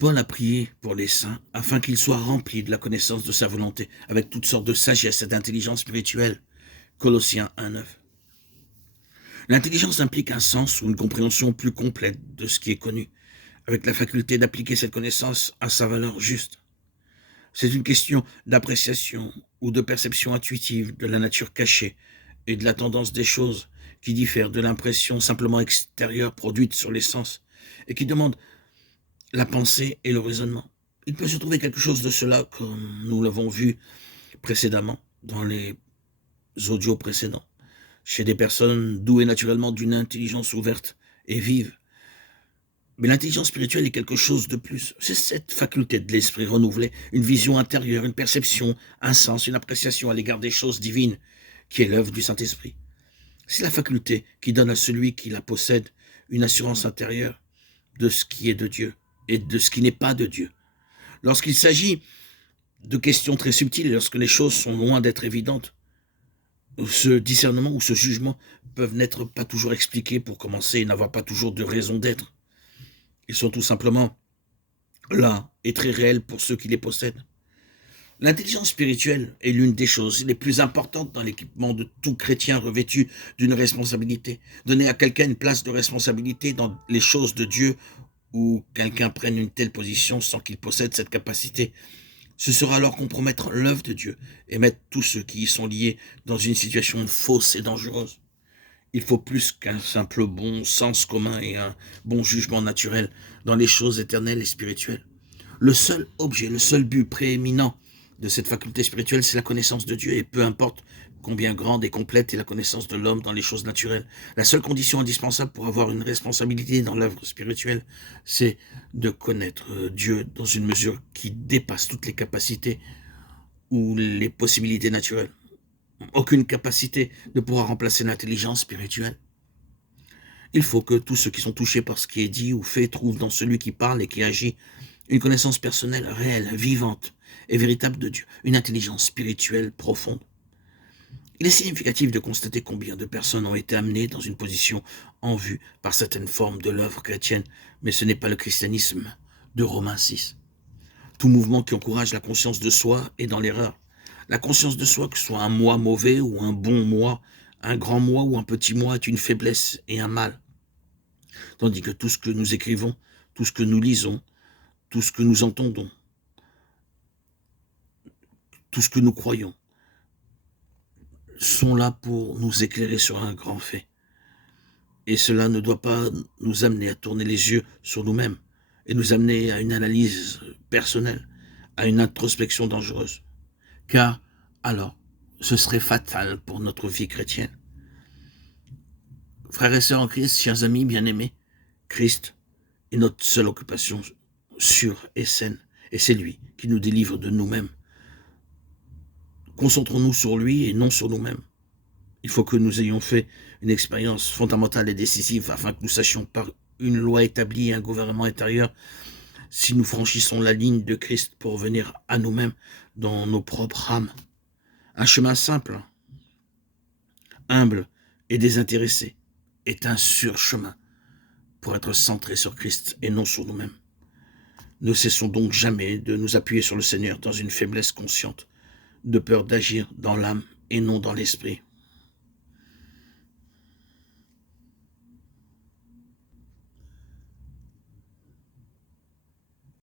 Paul a prié pour les saints afin qu'ils soient remplis de la connaissance de sa volonté, avec toutes sortes de sagesse et d'intelligence spirituelle. Colossiens 1,9. L'intelligence implique un sens ou une compréhension plus complète de ce qui est connu, avec la faculté d'appliquer cette connaissance à sa valeur juste. C'est une question d'appréciation ou de perception intuitive de la nature cachée et de la tendance des choses qui diffèrent de l'impression simplement extérieure produite sur les sens et qui demande la pensée et le raisonnement. Il peut se trouver quelque chose de cela, comme nous l'avons vu précédemment dans les audios précédents, chez des personnes douées naturellement d'une intelligence ouverte et vive. Mais l'intelligence spirituelle est quelque chose de plus. C'est cette faculté de l'esprit renouvelé, une vision intérieure, une perception, un sens, une appréciation à l'égard des choses divines, qui est l'œuvre du Saint-Esprit. C'est la faculté qui donne à celui qui la possède une assurance intérieure de ce qui est de Dieu et de ce qui n'est pas de Dieu. Lorsqu'il s'agit de questions très subtiles, lorsque les choses sont loin d'être évidentes, ce discernement ou ce jugement peuvent n'être pas toujours expliqués pour commencer et n'avoir pas toujours de raison d'être. Ils sont tout simplement là et très réels pour ceux qui les possèdent. L'intelligence spirituelle est l'une des choses les plus importantes dans l'équipement de tout chrétien revêtu d'une responsabilité. Donner à quelqu'un une place de responsabilité dans les choses de Dieu ou quelqu'un prenne une telle position sans qu'il possède cette capacité, ce sera alors compromettre l'œuvre de Dieu et mettre tous ceux qui y sont liés dans une situation fausse et dangereuse. Il faut plus qu'un simple bon sens commun et un bon jugement naturel dans les choses éternelles et spirituelles. Le seul objet, le seul but prééminent de cette faculté spirituelle, c'est la connaissance de Dieu, et peu importe combien grande et complète est la connaissance de l'homme dans les choses naturelles. La seule condition indispensable pour avoir une responsabilité dans l'œuvre spirituelle, c'est de connaître Dieu dans une mesure qui dépasse toutes les capacités ou les possibilités naturelles. Aucune capacité ne pourra remplacer l'intelligence spirituelle. Il faut que tous ceux qui sont touchés par ce qui est dit ou fait trouvent dans celui qui parle et qui agit une connaissance personnelle, réelle, vivante et véritable de Dieu, une intelligence spirituelle profonde. Il est significatif de constater combien de personnes ont été amenées dans une position en vue par certaines formes de l'œuvre chrétienne, mais ce n'est pas le christianisme de Romains 6. Tout mouvement qui encourage la conscience de soi est dans l'erreur. La conscience de soi, que ce soit un moi mauvais ou un bon moi, un grand moi ou un petit moi, est une faiblesse et un mal. Tandis que tout ce que nous écrivons, tout ce que nous lisons, tout ce que nous entendons, tout ce que nous croyons, sont là pour nous éclairer sur un grand fait. Et cela ne doit pas nous amener à tourner les yeux sur nous-mêmes et nous amener à une analyse personnelle, à une introspection dangereuse. Car, alors, ce serait fatal pour notre vie chrétienne. Frères et sœurs en Christ, chers amis bien-aimés, Christ est notre seule occupation sûre et saine, et c'est lui qui nous délivre de nous-mêmes. Concentrons-nous sur lui et non sur nous-mêmes. Il faut que nous ayons fait une expérience fondamentale et décisive afin que nous sachions par une loi établie et un gouvernement intérieur si nous franchissons la ligne de Christ pour venir à nous-mêmes dans nos propres âmes. Un chemin simple, humble et désintéressé est un sûr chemin pour être centré sur Christ et non sur nous-mêmes. Ne cessons donc jamais de nous appuyer sur le Seigneur dans une faiblesse consciente, de peur d'agir dans l'âme et non dans l'esprit.